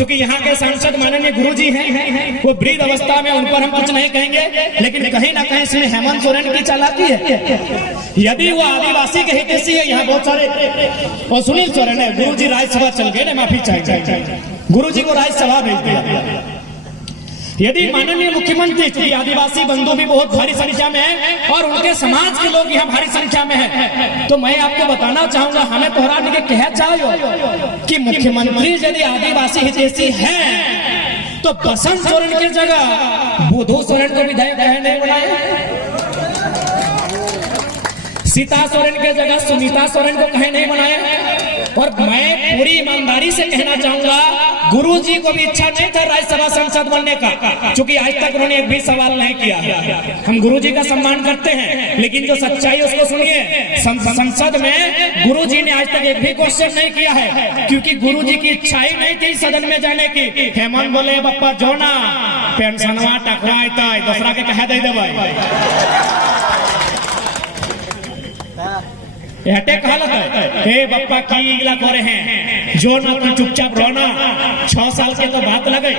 चूंकि यहाँ के सांसद माननीय गुरुजी हैं, वो वृद्ध अवस्था में, उन पर हम कुछ नहीं कहेंगे, लेकिन कहीं ना कहीं इसमें हेमंत सोरेन की चालाकी है। यदि वो आदिवासी के हितैषी है, यहाँ बहुत सारे, और सुनील सोरेन है, गुरुजी राज्यसभा चल गए ना, माफी चाहिए, गुरुजी को राज्यसभा भेज दिया। यदि माननीय मुख्यमंत्री, चूंकि आदिवासी बंधु भी बहुत भारी संख्या में है और उनके समाज के लोग यहाँ भारी संख्या में है, तो मैं आपको बताना चाहूंगा, हमें तोहरा के कह चाहो कि मुख्यमंत्री यदि आदिवासी हितैषी है तो बसंत सोरेन की जगह बुधू सोरेन को विधायक नहीं बनाए, सीता सोरेन के जगह सुनीता सोरेन को कहे नहीं बनाए। और मैं पूरी ईमानदारी से कहना चाहूंगा, गुरुजी को भी इच्छा नहीं था राज्यसभा सांसद बनने का, क्योंकि आज तक उन्होंने एक भी सवाल नहीं किया। हम गुरुजी का सम्मान करते हैं, लेकिन जो सच्चाई उसको सुनिए। संसद में गुरुजी ने आज तक एक भी क्वेश्चन नहीं किया है, क्योंकि गुरुजी की इच्छा ही नहीं थी सदन में जाने की। हेमंत बोले बप्पा जो ना पेंशनवा टकवा दूसरा के कह दे हटेक हालत है, हे बप्पा की इगला करे हैं जो ना तुम चुपचाप रहो ना। 6 साल के तो बात लगे,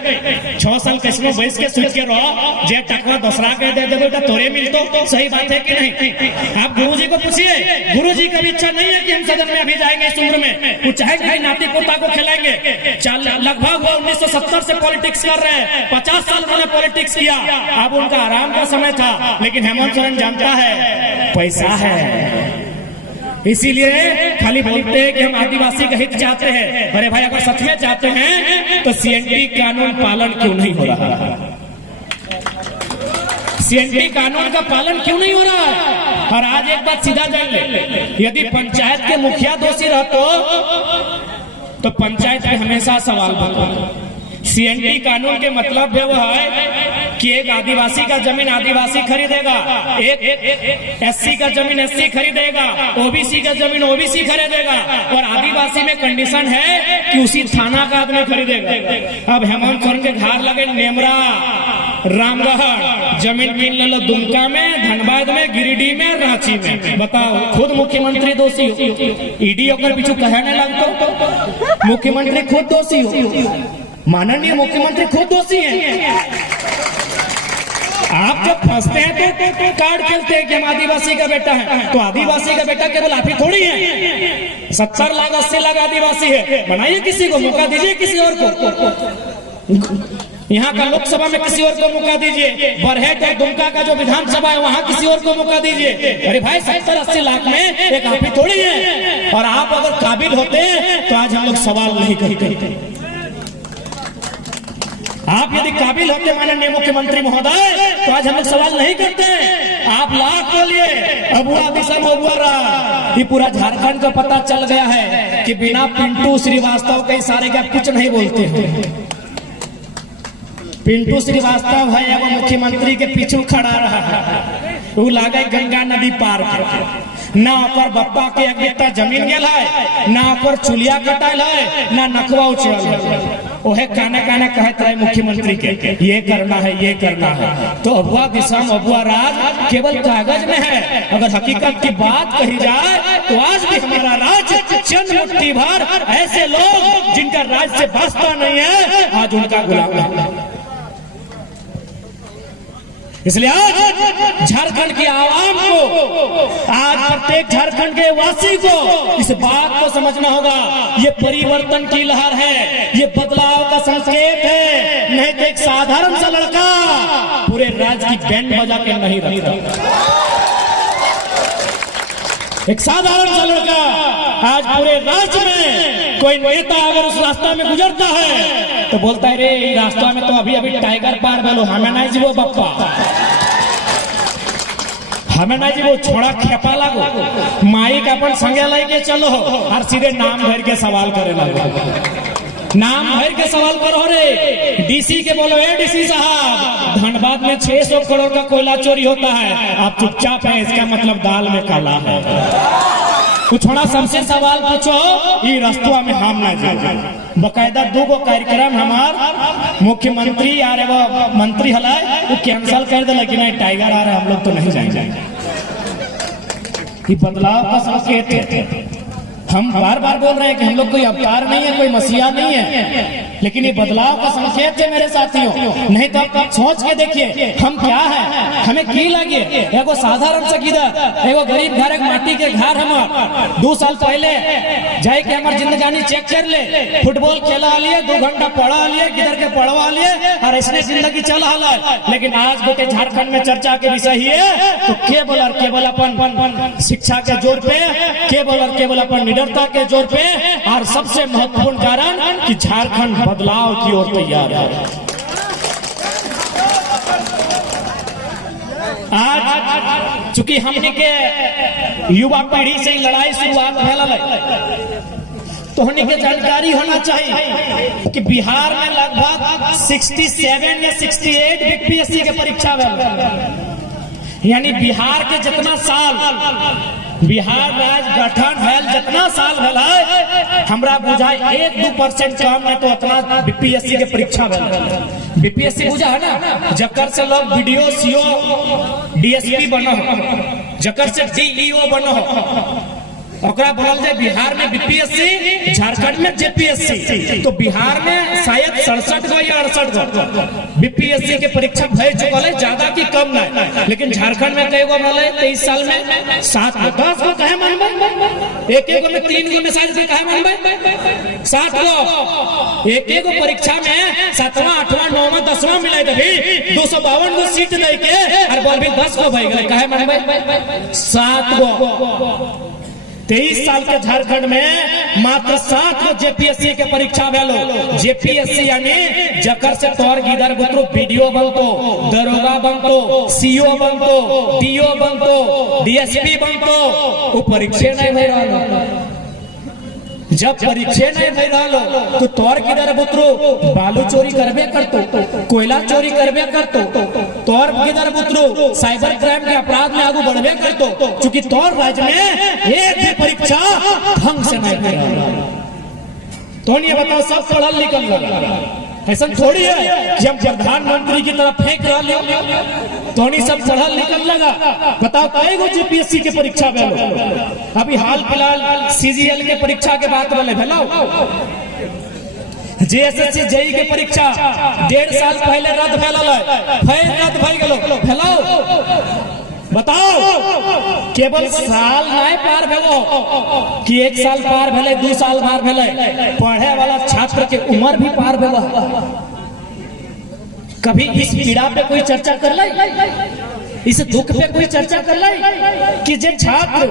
6 साल कैसनो बैस के सोच के रहो, जे टकवा दूसरा के दे बेटा तोरे मिलतो, सही बात है कि नहीं? आप गुरुजी को पूछिए, गुरुजी की इच्छा नहीं है कि हम सदन में अभी जाएंगे इस उम्र में, वो चाहे नाती पोता को खिलाएंगे। लगभग वो 1970 से पॉलिटिक्स कर रहे हैं, 50 साल उन्होंने पॉलिटिक्स किया, अब उनका आराम का समय था। लेकिन हेमंत सोरेन जानता है पैसा है, इसीलिए खाली बोलते हैं कि हम आदिवासी का हित चाहते हैं। अरे भाई, अगर सच में चाहते हैं तो सीएनटी कानून पालन क्यों नहीं हो रहा? सीएनटी कानून का पालन क्यों नहीं हो रहा? और आज एक बात सीधा जान ले, यदि पंचायत के मुखिया दोषी रहते तो पंचायत में हमेशा सवाल बनता। सीएनटी कानून के मतलब है वो है कि एक आदिवासी का जमीन आदिवासी खरीदेगा, एक एससी का जमीन एससी खरीदेगा, ओबीसी का जमीन ओबीसी खरीदेगा, और आदिवासी में कंडीशन है कि उसी थाना का आदमी खरीदेगा। अब हेमंत सोरेन के घर लगे नेमरा, रामगढ़ जमीन कीन ले लो, दुमका में, धनबाद में, गिरिडीह में, रांची में। बताओ, खुद मुख्यमंत्री दोषी हो, ईडी होकर पीछू कहने लगता, मुख्यमंत्री खुद दोषी हो, माननीय मुख्यमंत्री खुद दोषी हैं। आप जब फंसते हैं तो कार्ड खेलते हैं कि हम आदिवासी का बेटा है, तो आदिवासी का बेटा केवल आप ही थोड़ी है। 70 लाख 80 लाख आदिवासी है, बनाइए किसी को, मौका दीजिए किसी और को। यहाँ का लोकसभा में किसी और को मौका दीजिए, बरहेट और दुमका का जो विधानसभा है वहाँ किसी और को मौका दीजिए। अरे भाई, 70-80 लाख में एक आप ही थोड़ी है। और आप अगर काबिल होते तो आज हम लोग सवाल नहीं करते। आप यदि काबिल होते माननीय मुख्यमंत्री महोदय, तो आज हम लोग सवाल नहीं करते। आप लाख बोलिए, अबुआ दिशम अबुआ रहा, ये पूरा झारखंड को पता चल गया है कि बिना पिंटू श्रीवास्तव के इशारे के आप कुछ नहीं बोलते हैं। पिंटू श्रीवास्तव है वो मुख्यमंत्री के पीछे खड़ा रहा है, वो लागे गंगा नदी पार कर, ना ओकर बप्पा के अगेता जमीन गेल है, ना ओकर चुलिया कटाल है, ना नकवा उछल है। ओहे काना काना कहते रहे मुख्यमंत्री के ये करना है, ये करना है। तो अबुआ दिशम अबुआ राज केवल कागज में है, अगर हकीकत की बात कही जाए तो आज भी हमारा राज्य चंद मुट्ठी भर ऐसे लोग जिनका राज्य से वास्ता नहीं है, आज उनका गुलाम है। इसलिए आज झारखंड की आवाम को, आज प्रत्येक झारखंड के वासी को इस बात को समझना होगा, ये परिवर्तन की लहर है, ये बदलाव का संकेत है। नहीं तो एक साधारण सा लड़का पूरे राज्य की बैंड बजा के नहीं रखता। एक साधारण सा लड़का आज पूरे राज्य में कोई नेता अगर उस रास्ता में गुजरता है तो बोलता है, रे रास्ता में तो अभी अभी टाइगर पार भेलो, हमें नहीं जीवो बप्पा, हमें नहीं जीवो, छोड़ा खेपा लागो, माइक अपन संगे लेके चलो और सीधे नाम भर के सवाल करे लगो। नाम भर के सवाल करो रे, डीसी के बोलो, ए डीसी साहब, धनबाद में 600 करोड़ का कोयला चोरी होता है, आप चुपचाप है, इसका मतलब दाल में काला है। तो थोड़ा सबसे सवाल पूछो, ये रास्ता में हम ना जाए। बकायदा 2 कार्यक्रम हमार मुख्यमंत्री आ रहे, वो मंत्री हलाए वो कैंसिल कर दे, लेकिन टाइगर आ रहा है, हम लोग तो नहीं जाएंगे। कि बदलाव का संकेत है। हम बार बार बोल रहे हैं कि हम लोग कोई अवतार नहीं है, कोई मसीहा नहीं है, लेकिन ये बदलाव का संकेत है मेरे साथियों। नहीं तो आप सोच के देखिए हम क्या है, हमें की लगे एगो साधारण से गिदर एगो गरीब घर एक माटी के घर हम 2 साल पहले जाए के हमार जिंदगानी चेक कर ले, फुटबॉल खेला लिए 2 घंटा पढ़ा लिए गिदर के पढ़वा लिए और ऐसे जिंदगी चल रहा है। लेकिन आज गोटे झारखंड में चर्चा के विषय ही है तो केवल अपन शिक्षा के जोर पे, केवल अपन निडरता के जोर पे, और सबसे महत्वपूर्ण कारण कि झारखंड बदलाव की ओर तैयार है। आज चूंकि हमने के युवा पीढ़ी से लड़ाई शुरुआत है तो हमने के जानकारी होना चाहिए कि बिहार में लगभग 67 या 68 बीपीएससी के परीक्षा में, यानी बिहार के जितना साल बिहार राज्य गठन है जितना साल भला हमरा बुझाए 1-2% कम है तो उतना बीपीएससी के परीक्षा में। बीपीएससी बुझा है ना, जकर से लोग वीडियो सीओ डीएसपी बनो, जकर से डीईओ बनो, ओकरा बोलल जाए बिहार में बीपीएससी, झारखंड में जेपीएससी। तो बिहार में शायद 67 गो या 68 गो बीपीएससी के परीक्षा भय चुकल है, ज्यादा की कम नहीं। लेकिन झारखंड में कई गो भले 23 साल में 7 गो 10 गो कहे मानबे, एक में 3 गो में शायद कहे मानबे 7 गो एक गो परीक्षा में 7वां 8वां 9वां 10वां मिले तभी 252 गो सीट दे के और बोल भी 10 गो भई गए कहे मानबे 7 गो। 23 साल के झारखंड में मात्र 7 गो जेपीएससी के परीक्षा भेलो। जेपीएससी यानी जकर से तोर गिदर बुतरू वीडियो बनतो, दरोगा बनतो, सीओ बनतो, डीओ बनतो, डीएसपी बनतो, वो परीक्षा नहीं भई रहलो। जब परीक्षा नहीं भई रहलो तो तोर गिदर बुतरू बालू चोरी करबे करतो, कोयला चोरी करबे करतो, तोर गिदर बुतरू साइबर क्राइम के अपराध में आगू बढ़बे करतो, क्योंकि तोर राज्य में एक भी परीक्षा ढंग से नहीं भई रहलो। तो ये बताओ सब पढ़ल लिखल लगा, ऐसा थोड़ी है कि हम प्रधानमंत्री की तरफ फेंक रहे हो, तो नहीं सब पढ़ल लिखल लगा। बताओ कई गो जेपीएससी के परीक्षा भेलो, अभी हाल फिलहाल सीजीएल के परीक्षा के बात बोले भेलो, जेएसएससी जेई के परीक्षा 1.5 साल पहले रद्द भेल, फिर रद्द भई गेलो भेलो। बताओ केवल साल नहीं पार भेलो कि 1 साल पार भेले 2 साल पार भेले, पढ़े वाला छात्र के उम्र भी पार भेलो। कभी इस पीड़ा पे कोई चर्चा कर लाई, इस दुख पे कोई चर्चा कर लाई कि जे छात्र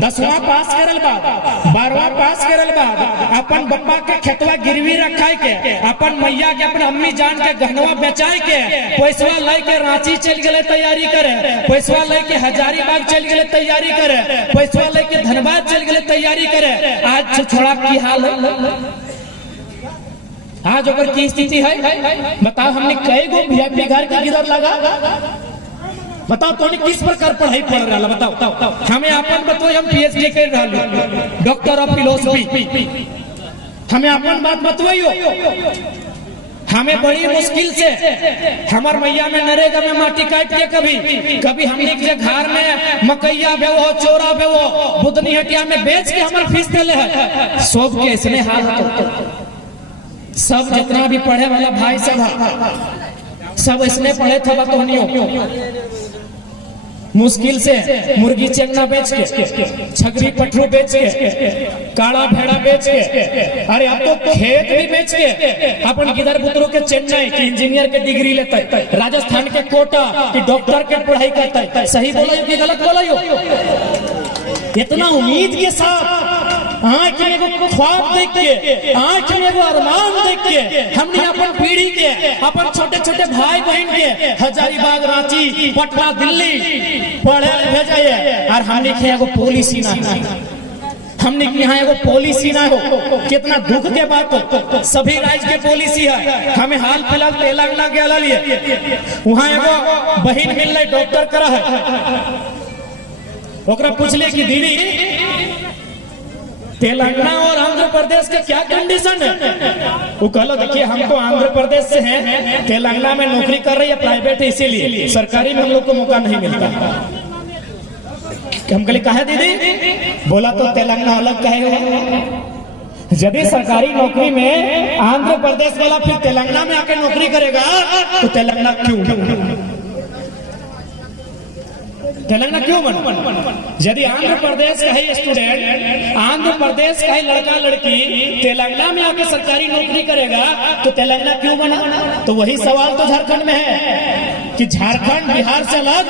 10वां पास करल बाद 12वां पास करल बाद अपन बप्पा के खेतवा गिरवी रखाई के, अपन मैया के अपन अम्मी जान के गहनवा बेचाई के पैसा लाई के रांची चल गए तैयारी करे, पैसा लाई के हजारीबाग चल गए तैयारी करे, पैसा लाई के धनबाद चल गए तैयारी करे। आज छोड़ा की हाल है, आज अगर की स्थिति है बताओ। हमने कई गो वीआईपी घर के गिदर लगा, बताओ तो किस प्रकार पढ़ाई पढ़ रहा बताओ। हमें अपन बताओ, हम पीएचडी कर रहा डॉक्टर ऑफ फिलोसफी, हमें अपन बात बतवाइयो। हमें बड़ी मुश्किल से हमार मैया में नरेगा में माटी काट के कभी हमने के घर में मकैया बेवो चोरा बेवो बुधनी हटिया में बेच के हमार फीस दिले है। सब के इसने हाल सब जितना भी पढ़े वाला भाई सब इसने पढ़े थे तो मुश्किल से मुर्गी चेंगना बेच के, छगरी पठरू बेच के, काला भेड़ा बेच के, अरे अब तो खेत भी बेच के अपन गिदर बुतरू के चेन्नई की इंजीनियर के डिग्री लेता है, राजस्थान के कोटा की डॉक्टर के पढ़ाई करता है। सही बोला कि गलत बोला? इतना उम्मीद के साथ आँख में एगो ख्वाब देख के, आँख में एगो अरमान देख के हमने अपन पीढ़ी के, अपन छोटे छोटे भाई बहन के हजारीबाग, रांची, पटना, दिल्ली पढ़े भेजा है। और हमने के एगो पॉलिसी ना, हमने की यहाँ एगो पॉलिसी ना हो, कितना दुख के बात हो। सभी राज्य के पॉलिसी है। हमें हाल फिलहाल तेलंगाना के लिए वहाँ एगो बहन मिल रही डॉक्टर करा है, ओकरा पूछले कि दीदी तेलंगाना और आंध्र प्रदेश के क्या कंडीशन है? वो कहलो देखिए हम तो आंध्र प्रदेश से हैं, तेलंगाना में नौकरी कर रही है प्राइवेट, इसीलिए सरकारी में हम लोग को मौका नहीं मिलता। हम कहले कहा दीदी? बोला तो तेलंगाना अलग कहे, यदि सरकारी नौकरी में आंध्र प्रदेश वाला फिर तेलंगाना में आके नौकरी करेगा तो तेलंगाना क्यों बना? यदि आंध्र प्रदेश का ही स्टूडेंट, आंध्र प्रदेश का ही लड़का लड़की तेलंगाना में आके सरकारी नौकरी करेगा तो तेलंगाना क्यों बना? तो वही सवाल तो झारखंड में है कि झारखंड बिहार से अलग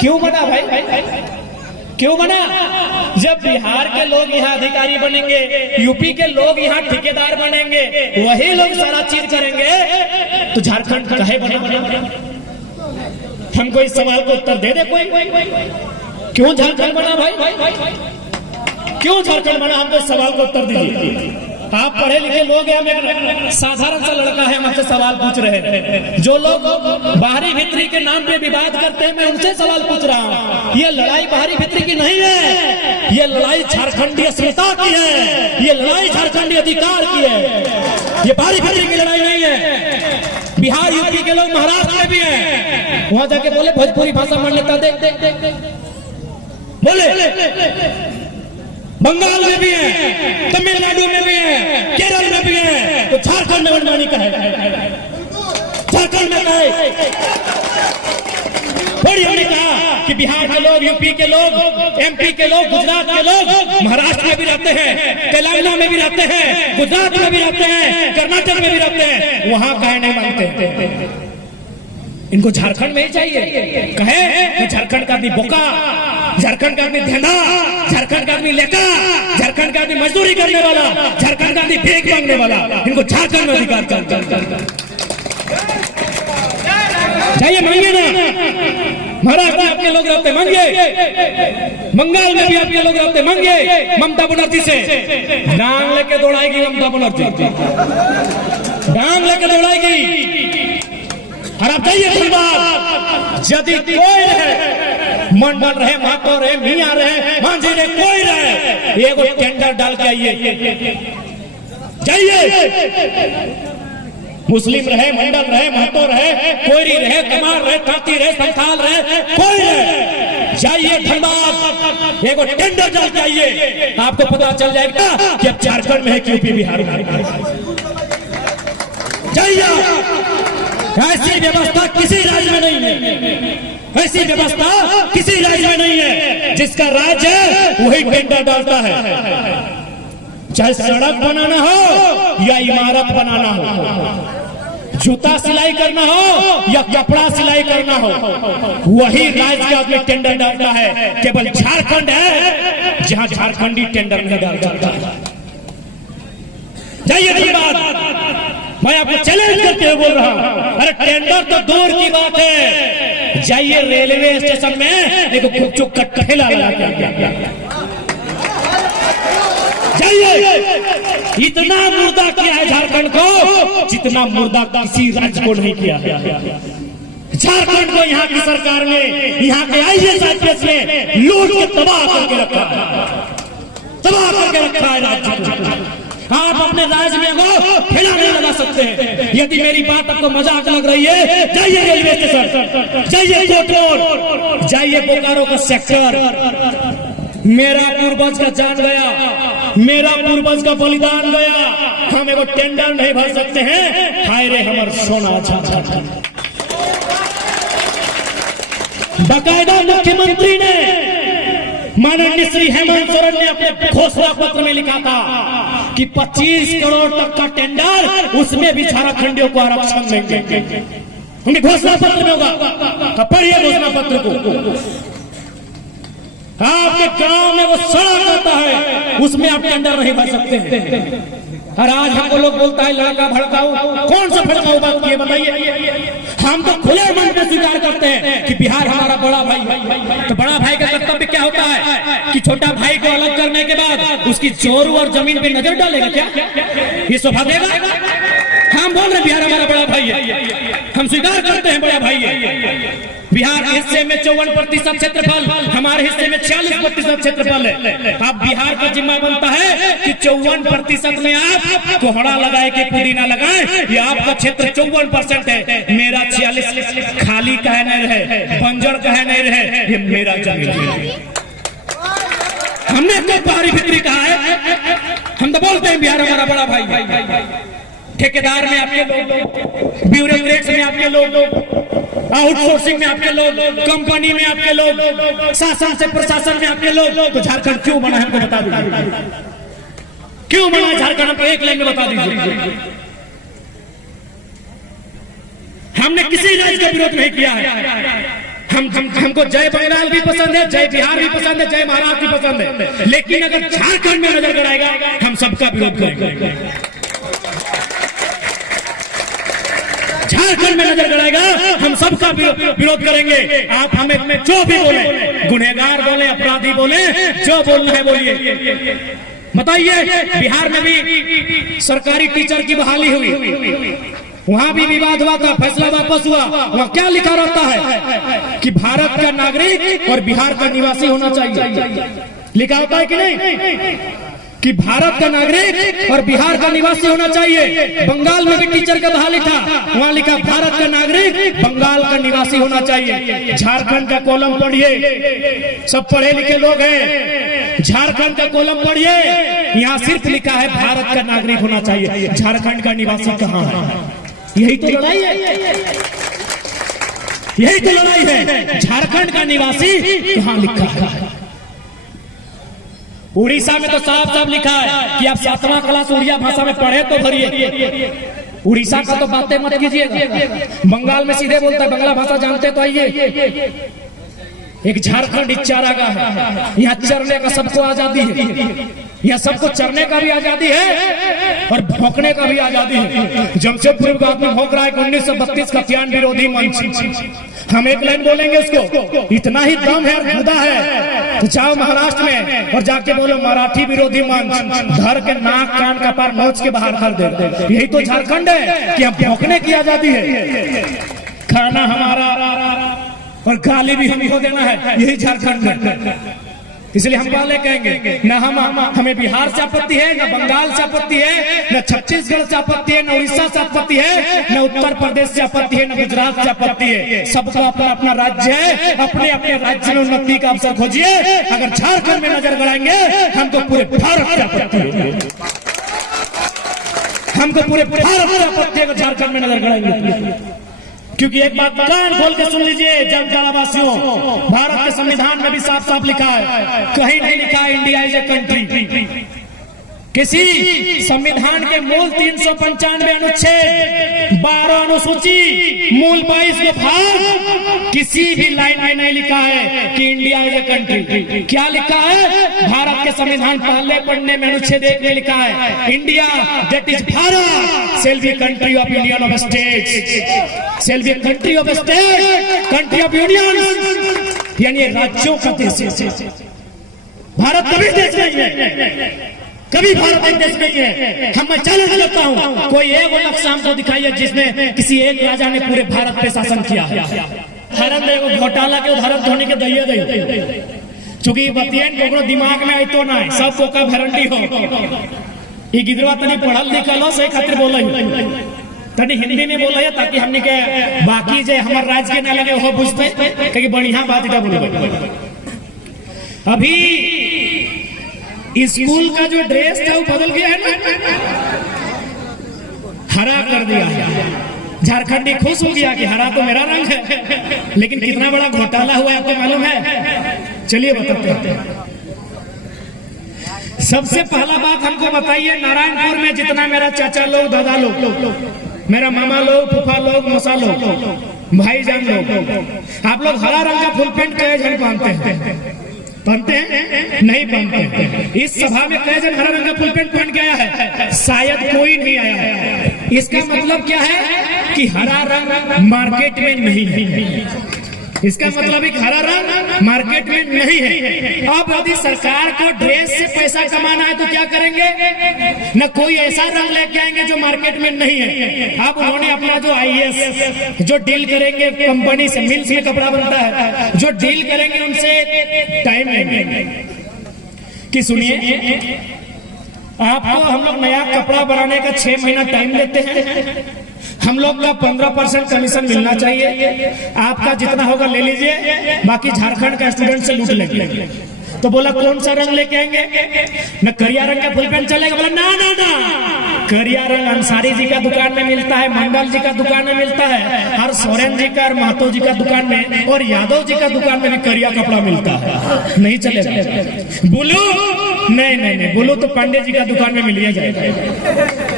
क्यों बना भाई? क्यों बना? जब बिहार के लोग यहाँ अधिकारी बनेंगे, यूपी के लोग यहाँ ठेकेदार बनेंगे, वही लोग सारा चीज करेंगे, तो झारखंड काहे बना? हमको इस सवाल को उत्तर दे दे कोई। क्यों झारखंड बना भाई? क्यों झारखंड बना? हमको इस सवाल को उत्तर दीजिए। आप पढ़े लिखे लोग हैं, हम एक साधारण सा लड़का है, हम आपसे सवाल पूछ रहे हैं। जो लोग बाहरी भीतरी के नाम पे विवाद करते हैं, मैं उनसे सवाल पूछ रहा हूँ। ये लड़ाई बाहरी भीतरी की नहीं है, ये लड़ाई झारखंडी अस्मिता की है, ये लड़ाई झारखंडी अधिकार की है, ये बाहरी भीतरी की लड़ाई नहीं है। बिहार यूपी के लोग महाराष्ट्र में भी हैं, वहां जाके बोले भोजपुरी भाषा मान्यता दे, बोले बंगाल में भी है, तमिलनाडु में भी है, केरल में भी है, तो झारखंड में मनमानी का है? झारखंड में का है? थोड़ी हमने कहा कि बिहार के लोग, यूपी के लोग, एमपी के लोग, गुजरात के लोग महाराष्ट्र में भी रहते हैं, तेलंगाना में भी रहते हैं, गुजरात में भी रहते हैं, कर्नाटक में भी रहते हैं, वहां कहे नहीं मानते? इनको झारखंड में ही चाहिए। कहे तो झारखंड का आदमी बोका, झारखंड का आदमी धंधा, झारखंड का आदमी लेका, झारखंड का आदमी मजदूरी करने वाला, झारखंड का आदमी भीख मांगने वाला, इनको झारखंड में अधिकार चाहिए। मांगे ना, महाराष्ट्र में आपके लोग रहते मांगे, बंगाल में भी आपके लोग रहते मांगे। ममता बनर्जी से डांग लेके दौड़ाएगी, ममता बनर्जी डांग लेके दौड़ाएगी। और आप जाइए धनबाद, यदि कोई रहे, मंडल रहे, महतो रहे, मियां रहे, मांझी रहे, कोई रहे, एगो टेंडर डाल के आइए, जाइए। मुस्लिम रहे, मंडल रहे, महतो रहे, कोयरी रहे, कमार रहे, तांती रहे, संथाल रहे, कोई रहे, जाइए धनबाद, एगो टेंडर डाल के आइए, आपको पता चल जाएगा कि अब झारखंड में है कि यूपी बिहार में। जाइए। ऐसी व्यवस्था किसी राज्य में नहीं है, ऐसी व्यवस्था किसी राज्य में नहीं है। जिसका राज्य है वही टेंडर डालता है, चाहे सड़क बनाना हो या इमारत बनाना हो, जूता सिलाई करना हो या कपड़ा सिलाई करना हो, वही राज्य का आदमी टेंडर डालता है। केवल झारखंड है जहां झारखंडी टेंडर नहीं डालता। जाइए धन्यवाद, मैं आपको चैलेंज करते हुए बोल रहा हूं। अरे टेंडर तो दूर की बात है, जाइए रेलवे स्टेशन में एक गुपचुप का ठेला लगा के जाइए। इतना मुर्दा किया है झारखंड को जितना मुर्दा किसी राज्य को नहीं किया है। झारखंड को यहाँ की सरकार ने, यहाँ के IAS IPS ने लूट के तबाह करके रखा है, तबाह करके रखा है राज्य को। आप अपने राज्य में वो ठेला नहीं लगा सकते हैं। यदि मेरी बात आपको मजाक लग रही है, जाइए रेलवे स्टेशन, जाइए कोर्ट रोड, जाइए बोकारो का सेक्टर। मेरा पूर्वज का जान गया, मेरा पूर्वज का बलिदान गया, हम एगो टेंडर नहीं भर सकते हैं। हाय रे हमर सोना झारखंड। बाकायदा मुख्यमंत्री ने, माननीय श्री हेमंत सोरेन ने अपने घोषणा पत्र में लिखा था कि 25 करोड़ तक का टेंडर, उसमें भी झारखंडियों को आरक्षण देंगे। उनके घोषणा पत्र में होगा, पढ़िए घोषणा पत्र को। आपके गांव में वो सड़क आता है, उसमें आप टेंडर नहीं भर सकते हैं। और आज हमको लोग बोलता है लड़का भड़काऊ। कौन सा भड़काऊ बात की है बताइए? हम तो खुले मन में स्वीकार करते हैं कि बिहार हमारा बड़ा भाई है। तो बड़ा भाई का कर्तव्य क्या होता है कि छोटा भाई को अलग करने के बाद उसकी चोरू और जमीन पे नजर डालेगा क्या? ये शोभा देगा? हम बोल रहे बिहार हमारा बड़ा भाई है, हम स्वीकार करते हैं बड़ा भाई है। बिहार के हिस्से में 54% क्षेत्रफल, हमारे हिस्से में 46% क्षेत्रफल है। अब बिहार का जिम्मा बनता है कि 54% में आप कोहड़ा लगाए कि पुदीना लगाए। ये आपका क्षेत्र 54% है, मेरा 46 खाली कहे नहीं रहे, बंजर कहे नहीं रहे, ये मेरा जमीन है। हमने तो बाहरी भीतरी कहा है, हम तो तो बोलते हैं बिहार हमारा बड़ा भाई। ठेकेदार में आपके लोग, ब्यूरोक्रेट्स में आपके लोग, आउटसोर्सिंग में आपके लोग, कंपनी में आपके लोग, शासन से प्रशासन में आपके लोग। तो झारखंड क्यों बना है हमको बता दीजिए, क्यों बना झारखंड हमको एक लाइन में बता दीजिए। हमने किसी राज्य का विरोध नहीं किया है। हमको जय बंगाल भी पसंद है, जय बिहार भी पसंद है, जय महाराष्ट्र भी पसंद है, लेकिन अगर झारखंड में नजर कराएगा हम सबका विरोध करेंगे। झारखंड में नजर गड़ाएगा हम सबका विरोध करेंगे। आप हमें जो भी बोले, गुनहगार बोले, अपराधी बोले, जो बोलना है बोलिए। बताइए, बिहार में भी सरकारी टीचर की बहाली हुई, वहां भी विवाद हुआ था, फैसला वापस हुआ। वहां क्या लिखा रहता है कि भारत का नागरिक और बिहार का निवासी होना चाहिए। लिखा होता है कि नहीं कि भारत का नागरिक और बिहार का निवासी होना चाहिए। बंगाल में भी टीचर का बहाली था, वहां लिखा भारत का नागरिक, बंगाल का निवासी होना चाहिए। झारखंड का कॉलम पढ़िए, सब पढ़े लिखे लोग हैं, झारखंड का कॉलम पढ़िए, यहाँ सिर्फ लिखा है भारत का नागरिक होना चाहिए। झारखंड का निवासी कहाँ है? यही तो लड़ाई है, यही तो लड़ाई है। झारखंड का निवासी कहाँ लिखा है? उड़ीसा में तो साफ साफ लिखा है कि आप 7वां क्लास उड़िया भाषा में पढ़े तो भरिए। उड़ीसा का तो बातें मत कीजिएगा। बंगाल में सीधे बोलता है, बंगला भाषा जानते तो आइए। एक झारखंड चारागाह है, यहाँ चरने का सबको आजादी है, यहाँ सबको चरने का भी आजादी है और भौंकने का भी आजादी है। जमशेदपुर में आदमी भौंक रहा है 1932 का खतियान विरोधी मंच। हम एक लाइन बोलेंगे उसको, इतना ही दम है, खुदा है तो जाओ महाराष्ट्र में और जाके बोलो मराठी विरोधी मंच, धर के नाक कान का पार नोच के बाहर कर दे। यही तो झारखंड है कि हम भौंकने की आजादी है, खाना हमारा और गाली भी हमको देना है, यही झारखंड है। इसलिए हम पहले कहेंगे न हमें बिहार से आपत्ति है, न बंगाल से आपत्ति है, न छत्तीसगढ़ से आपत्ति है, न उड़ीसा से आपत्ति है, न उत्तर प्रदेश से आपत्ति है, न गुजरात से आपत्ति है। सबका अपना अपना राज्य है, अपने अपने राज्य में उन्नति का अवसर खोजिए। अगर झारखंड में नजर गड़ाएंगे हमको पूरे भारत से आपत्ति है, हमको पूरे भारत से आपत्ति है अगर झारखंड में नजर गड़ाएंगे। क्योंकि एक बात कान खोल के सुन लीजिए जलवासियों, भारत के संविधान में भी साफ साफ लिखा है, कहीं नहीं लिखा है इंडिया इज ए कंट्री। किसी संविधान के मूल 395 अनुच्छेद, 12 अनुसूची, मूल 22 भाग, किसी भी लाइन में नहीं लिखा है कि इंडिया इज ए कंट्री। क्या लिखा है? भारत के संविधान पहले पढ़ने में अनुच्छेद 1 में लिखा है, India that is Bharat shall be country of union of states, shall be country of state, country of union, यानी राज्यों का देश है। भारत कभी देश नहीं है, कभी भारत एक देश नहीं है। हम मैं चैलेंज करता हूँ, कोई एक नक्शा हमको दिखाइए जिसमें किसी एक राजा ने पूरे भारत पे शासन किया है। उदाहरण दे, घोटाला के उदाहरण धोने के दैये दे, चूंकि बतियन को दिमाग में आई तो ना सब का भरंडी हो, ये गिदरवा तनी पढ़ल लिखल हो, सही खातिर बोले तनी हिंदी में बोले है ताकि हमने के बाकी जे हमारे राज्य के ना लगे वो बुझते कि बढ़िया बात इधर बोले। अभी स्कूल का जो ड्रेस था वो बदल गया है ना, हरा कर दिया है। झारखंडी खुश हो गया कि हरा तो मेरा रंग है, लेकिन कितना बड़ा घोटाला हुआ है आपको मालूम है? चलिए बताते हैं। सबसे पहला बात हमको बताइए, नारायणपुर में जितना मेरा चाचा लोग, दादा लोग, मेरा मामा लोग, फूफा लोग, मौसा लोग, भाईजान लोग, आप लोग हरा रंग का फुल पेंट कई जन पहनते हैं? पहनते हैं? नहीं पहनते। इस सभा में कई जन हरा रंग का फुल पेंट पहन के आया है? शायद कोई नहीं आया है। इसका मतलब क्या है कि हरा रंग मार्केट में नहीं है। इसका मतलब एक हरा रंग मार्केट में नहीं है। अब यदि सरकार को ड्रेस से पैसा कमाना है तो क्या करेंगे? न कोई ऐसा रंग लेके आएंगे जो मार्केट में नहीं है। अब उन्होंने अपना जो IAS जो डील करेंगे कंपनी से, मिल्स में कपड़ा बनता है, जो डील करेंगे उनसे टाइम लेंगे कि सुनिए आपको हम लोग नया कपड़ा बनाने का 6 महीना टाइम देते हैं, हम लोग का 15% कमीशन मिलना चाहिए, आपका जितना होगा ले लीजिए, बाकी झारखंड का स्टूडेंट से लूट लेंगे। तो बोला कौन सा रंग लेके आएंगे? न करिया रंग का फुल पैंट चलेगा। बोला ना ना ना, करिया रंग अंसारी जी का दुकान में मिलता है, मंडल जी का दुकान में मिलता है, हर सोरेन जी का और महतो जी का दुकान में और यादव जी का दुकान में भी करिया कपड़ा मिलता है, नहीं चलेगा। बोलो नहीं नहीं नहीं, बोलो तो पांडे जी का दुकान में मिलिए जाएगा।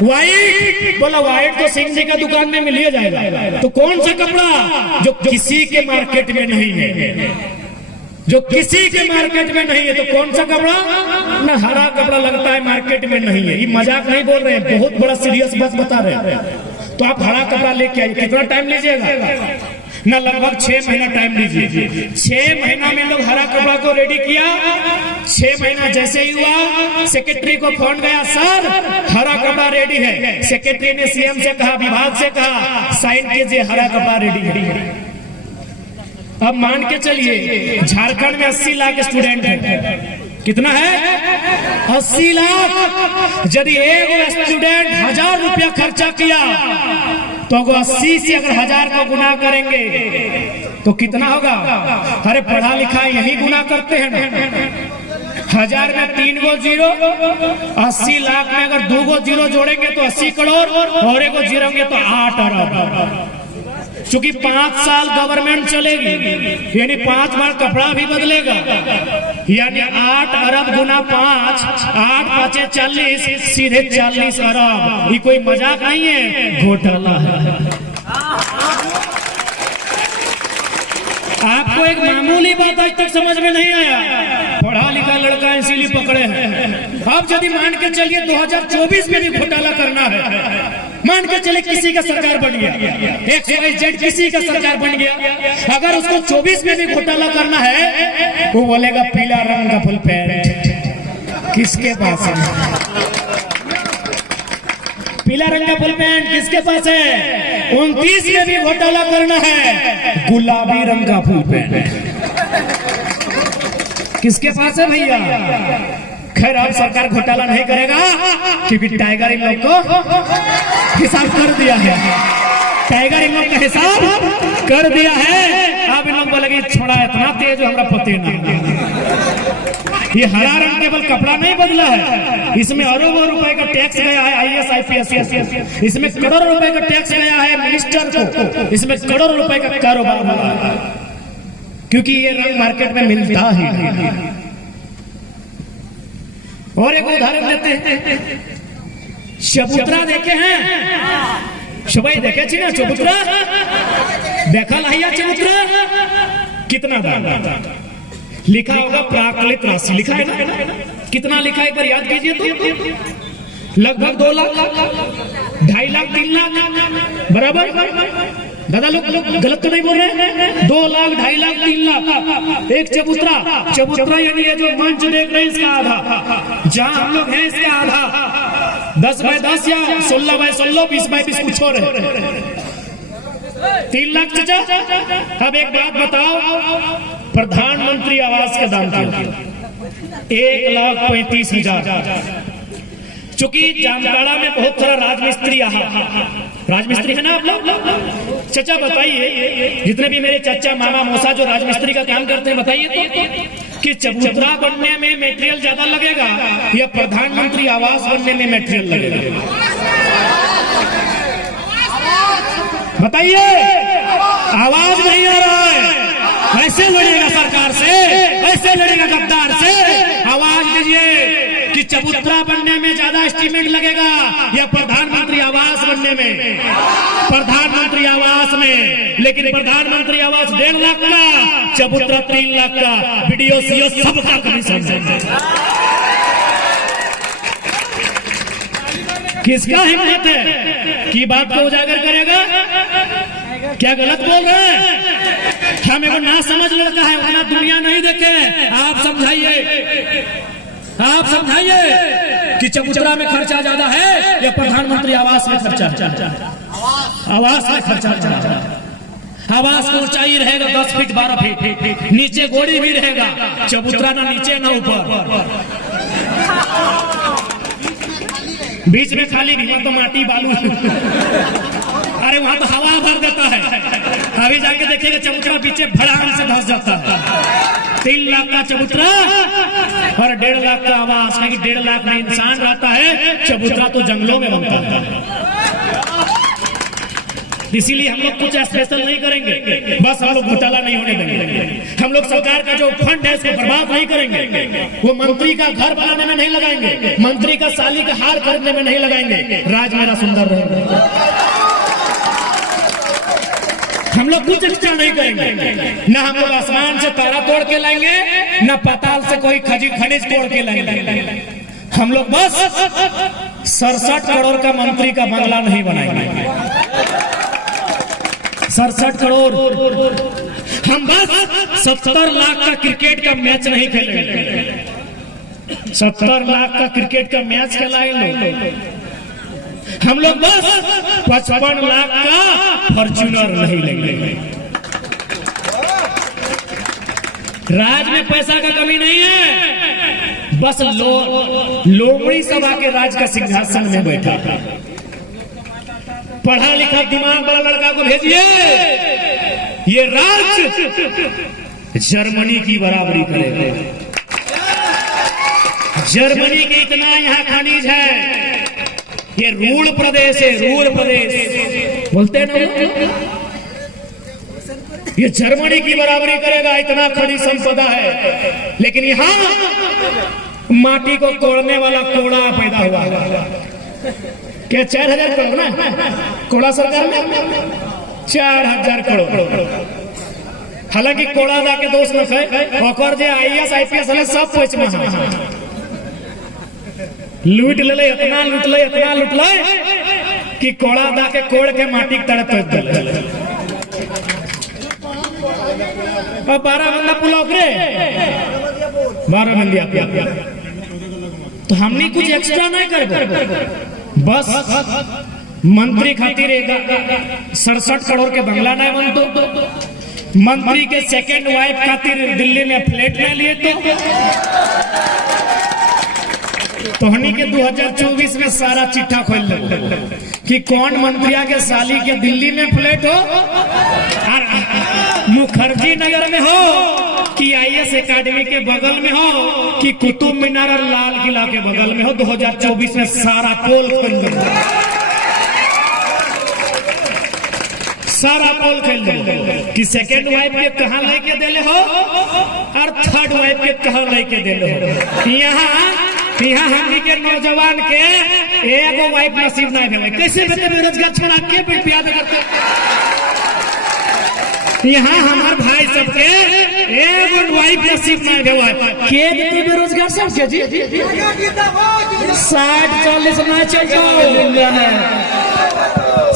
व्हाइट, बोला व्हाइट तो सिंह जी का दुकान में मिलिए जाएगा। तो कौन सा कपड़ा जो किसी के मार्केट में नहीं है, जो किसी के मार्केट में नहीं है, तो कौन सा कपड़ा? ना हरा कपड़ा लगता है मार्केट में नहीं है। ये मजाक नहीं बोल रहे हैं, बहुत बड़ा सीरियस बात बता रहे हैं। तो आप हरा कपड़ा लेके आइए, कितना टाइम लीजिएगा? ना लगभग 6 महीना टाइम लीजिए। 6 महीना में लोग हरा कपड़ा को रेडी किया। 6 महीना जैसे ही हुआ, सेक्रेटरी को फोन गया, सर हरा कपड़ा रेडी है। सेक्रेटरी ने सीएम से कहा, विभाग से कहा, साइन कीजिए, हरा कपड़ा रेडी है। अब मान के चलिए झारखंड में 80 लाख स्टूडेंट है। कितना है? 80 लाख। यदि एक स्टूडेंट 1000 रुपया खर्चा किया तो 80 से अगर 1000 को गुना करेंगे तो कितना होगा? अरे पढ़ा लिखा यही गुना करते हैं ना। 1000 में 3 गो जीरो, 80 लाख में अगर 2 गो जीरो जोड़ेंगे तो 80 करोड़ और 1 गो जीरोगे तो 8 अरब। चूंकि 5 साल गवर्नमेंट चलेगी, यानी 5 बार कपड़ा भी बदलेगा, यानी 8 अरब गुना 5, 8 पाँचे 40, सीधे 40 अरब। ये कोई मजाक नहीं है, घोटाला है। आपको एक मामूली बात आज तक समझ में नहीं आया, पढ़ा लिखा लड़का है इसीलिए पकड़े हैं। अब यदि मान के चलिए 2024 में भी घोटाला करना है, मान के चले किसी का सरकार बन गया, XYZ किसी का सरकार बन गया, अगर उसको 24 में भी घोटाला करना है, वो बोलेगा पीला रंग का फुल पैंट किसके पास है? पीला रंग का फुल पैंट किसके पास है? 29 में भी घोटाला करना है, गुलाबी रंग का फुल पैंट किसके पास है भैया? खैर अब सरकार घोटाला नहीं करेगा क्योंकि टाइगर इन लोग को हिसाब कर दिया है। टाइगर इन लोग का हिसाब कर दिया है। अब इन लोग बोलेंगे छोड़ा इतना तेज हमारा पते ना। ये हरा रंग केवल कपड़ा नहीं बदला है, इसमें अरबों रुपए का टैक्स गया है IAS IPS, इसमें करोड़ों रुपए का टैक्स गया है मिनिस्टर को, इसमें करोड़ों रुपए का कारोबार हुआ है, क्योंकि ये रंग मार्केट में मिलता ही। और एक उदाहरण देते हैं, चबूतरा देखे हैं? सबाई देखे छी ना चबूतरा? देखा लाइया चबूतरा? कितना दाम लिखा होगा? प्राकृत राशि लिखा है ना? कितना लिखा है एक बार याद कीजिए तो। लगभग 2 लाख, 2.5 लाख, 3 लाख बराबर। दादा लोग गलत तो नहीं बोल रहे? 2 लाख, 2.5 लाख, 3 लाख एक चबूतरा। चबूतरा यानी ये जो मंच देख रहे हैं इसका आधा, जहां हम लोग हैं इसका आधा, 10 बाय 10 या 16 बाय 16, 20 बाय 20 कुछ और है। 3 लाख चाचा। अब एक बात बताओ, प्रधानमंत्री आवास के दाम क्या? 1,35,000। चूंकि जामताड़ा में बहुत सारा राजमिस्त्री राजमिस्त्री है ना आप लोग? चाचा बताइए, जितने भी मेरे चाचा मामा मौसा जो राजमिस्त्री का काम करते हैं, बताइए तो कि चबूतरा बनने में मटेरियल ज्यादा लगेगा या प्रधानमंत्री आवास बनने में मटेरियल लगेगा? बताइए। आवाज नहीं आ रहा है। ऐसे लड़ेगा सरकार से, ऐसे लड़ेगा गद्दार से। आवाज दीजिए कि चबूतरा बनने में ज्यादा एस्टीमेट लगेगा या प्रधानमंत्री आवास बनने में? प्रधानमंत्री आवास में। लेकिन प्रधानमंत्री आवास 1.5 लाख का, चबूतरा 3 लाख का, बीडीओ सीओ सबका कमीशन। किसका हिम्मत है कि बात को उजागर करेगा? क्या गलत बोल रहे हैं? हम एगो ना समझ लड़का है, वरना दुनिया नहीं देखे। आप समझाइए, आप समझाइए कि चबूतरा में खर्चा ज्यादा है या प्रधानमंत्री आवास में खर्चा? आवास में खर्चा ज्यादा। आवास को ऊंचाई रहेगा 10 फीट 12 फीट, नीचे गोड़ी भी रहेगा। चबूतरा ना नीचे ना ऊपर, बीच में खाली नहीं तो माटी बालू। अरे वहां तो हवा भर देता है, अभी जाके देखिएगा चबूतरा पीछे भड़ाम से धंस जाता है। 3 लाख का चबूतरा और 1.5 लाख का आवास, क्योंकि 1.5 लाख में इंसान रहता है, चबूतरा तो जंगलों में बनता है। इसीलिए हम लोग कुछ स्पेशल नहीं करेंगे, बस हम लोग घोटाला नहीं होने देंगे। हम लोग सरकार का जो फंड है उसको बर्बाद नहीं करेंगे, वो मंत्री का घर बनाने में नहीं लगाएंगे, मंत्री का साली का हार खरीदने में नहीं लगाएंगे, राज मेरा सुंदर रहेगा। हम लोग कुछ एक्स्ट्रा नहीं करेंगे, ना हम लोग आसमान से तारा तोड़ के लाएंगे, ना पाताल से कोई खनिज तोड़ के लाएंगे। हम लोग बस 67 करोड़ का मंत्री का बंगला नहीं बनाएंगे, 67 करोड़। हम बस 70 लाख का क्रिकेट का मैच नहीं खेलेंगे, 70 लाख का क्रिकेट का मैच खेलाएंगे। हम लोग बस 55 लाख का फॉर्च्यूनर नहीं लेंगे। राज में पैसा का कमी नहीं है, बस लोमड़ी सभा के राज का सिंहासन में बैठा। पढ़ा लिखा दिमाग वाला लड़का को भेजिए, ये राज जर्मनी की बराबरी करेगा। जर्मनी के इतना यहाँ खनिज है, ये रूल प्रदेश है, रूल प्रदेश बोलते हैं ना, ये जर्मनी की बराबरी करेगा, इतना खनिज संपदा है। लेकिन यहाँ माटी को कोड़ने वाला कोड़ा पैदा हुआ, क्या 4000 करोड़ ना कोड़ा सरकार में, 4000 करोड़। हालांकि कोड़ा जाके दोस्त न है, जे IAS IPS है सब पैच में लूट ले, इतना लूट ले, इतना लूट ले कि कोड़ा दा के कोड़ के माटी की तरह तोड़ दे। अब 12 बंदा पुलाव रे, 12 बंदिया, तो हमने कुछ एक्स्ट्रा नहीं कर, बस मंत्री खातिर 67 करोड़ के बंगला नहीं बनतो, मंत्री के सेकंड वाइफ खातिर दिल्ली में फ्लैट ले लिए, तो हनी के 2024 में सारा चिट्ठा खोल दो कि कौन मंत्रिया के साली के दिल्ली में फ्लैट हो, और मुखर्जी नगर में हो कि IAS एकेडमी के बगल में हो कि कुतुब मीनार और लाल किला के बगल में हो। 2024 में सारा पोल खोल दो, सारा पोल खोल दो कि सेकेंड वाइफ के कहाँ लेके देले हो और थर्ड वाइफ के कहाँ लेके देले हो। यहाँ हमनी के नौजवान के एगो वाइफ नसीब नहीं भेल, कैसे बेटे बेरोजगार छोड़ा के प्यार करते। यहाँ हमार भाई सबके एगो वाइफ नसीब नहीं भेल, के देते बेरोजगार सबके जी 60-40 नहीं चलतो,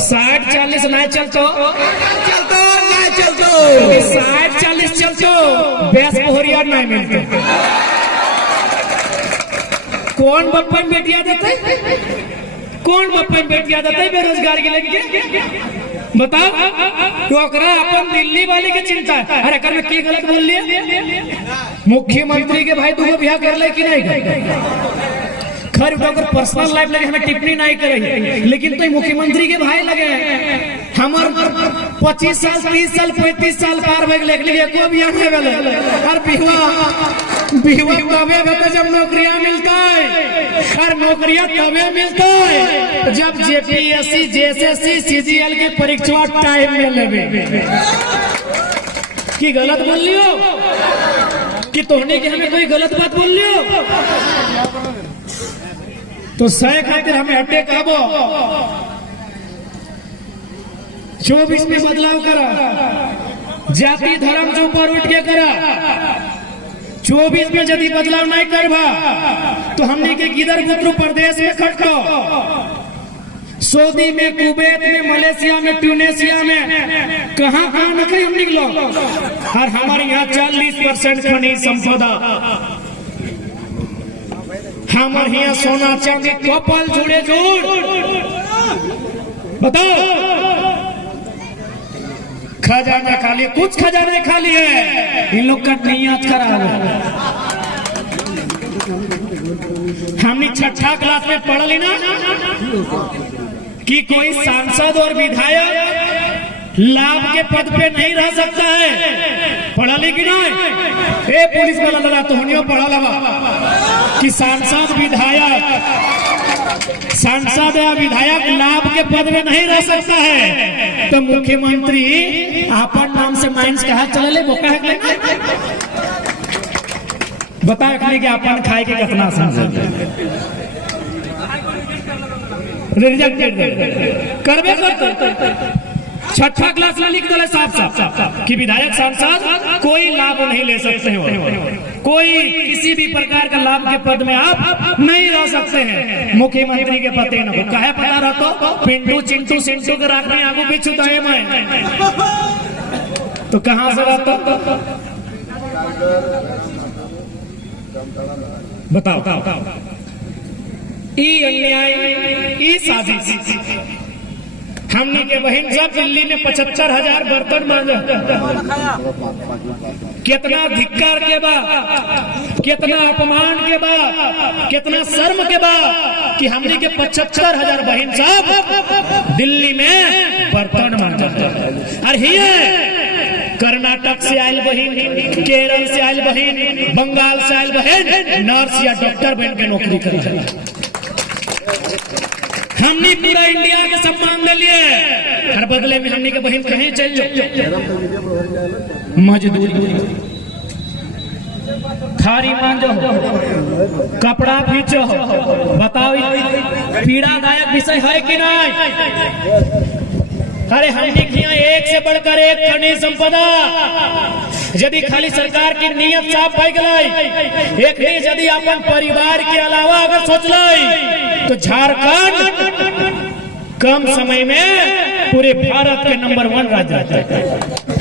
60-40 नहीं चलतो, 60-40 चलतो, 20 बोहरिया नहीं मिलते। कौन बप्पन बेटिया देते, कौन बप्पन बेटिया देते बेरोजगार के लगे, बताओ। तो अपन दिल्ली वाली की चिंता है, अरे कर की गलत बोल लिया, मुख्यमंत्री के भाई तुमको ब्याह कर ले कि नहीं कर, खैर पर्सनल लाइफ लगे हमें टिप्पणी नहीं करेंगे, लेकिन तो मुख्यमंत्री के भाई लगे हमार 25 साल 30 साल 35 साल पार भग ले को भी आने वाले, और बिहुआ तबे होता जब नौकरियां मिलता है, और नौकरियां तबे मिलता है जब JPSC JSSC CGL की परीक्षा टाइम में लेवे। की गलत बोल लियो कि तोहने के हमें कोई गलत बात बोल लियो, तो सह खातिर हमें हटे कहबो। 24 में बदलाव करा, जाति धर्म के ऊपर उठ के करा। 24 में यदि बदलाव नहीं करबा तो हमने के किधर उत्तर प्रदेश में खटको, सऊदी में, कुवैत में, मलेशिया में, ट्यूनेशिया में, कहां न हम निकलो। और हमारे यहाँ 40% खनिज संपदा, हमारे यहाँ सोना चांदी कपल जुड़े जोड़, बताओ खजाना खाली, कुछ खजाने खाली है, इन लोग का नियत खराब है। हमने 6ठा क्लास में पढ़ ली ना कि कोई सांसद और विधायक लाभ के पद पे नहीं रह सकता है। पढ़ा लिखी नहीं ए पुलिस वाला लगा तो होनियो पढ़ा लगा कि सांसद या विधायक लाभ के पद में नहीं रह सकता है। तो मुख्यमंत्री आपन नाम से माइंस कहा चले बोका है बता कि अपन खाए के कितना रिजेक्टेड करबे करते। छठा क्लास में लिख दिया साफ कि विधायक सांसद कोई लाभ नहीं ले सकते हो, कोई किसी भी प्रकार का लाभ के पद में आप नहीं रह सकते हैं। मुख्यमंत्री के पते न कहे पता रहता पिंटू चिंटू सिंटू के राखने आगू पीछू तो मैं तो कहां से रहता बताओ। ई अन्याय ई साजिश हमने के बहन सब दिल्ली में 75,000 बर्तन मांगा। कितना धिक्कार के बाद, कितना अपमान के बाद, कितना शर्म के बाद कि हमने के 75,000 बहन सब दिल्ली में बर्तन मांगा। अरे कर्नाटक से आयल बहन, केरल से आयल बहन, बंगाल से आयल बहन नर्स या डॉक्टर बन के नौकरी कर हमने पूरा इंडिया के सम्मान दे लिए। हर बदले में हमने के बहन कहीं चल जाओ मजदूरी थारी मांझो कपड़ा पीछो बताओ पीड़ादायक विषय है कि नहीं। अरे हमने किया एक से बढ़कर एक खनिज संपदा यदि खाली सरकार की नियत साफ हो गई एक यदि अपन परिवार के अलावा अगर सोच लाई तो झारखंड कम समय में पूरे भारत के नंबर 1 राज्य रहता है।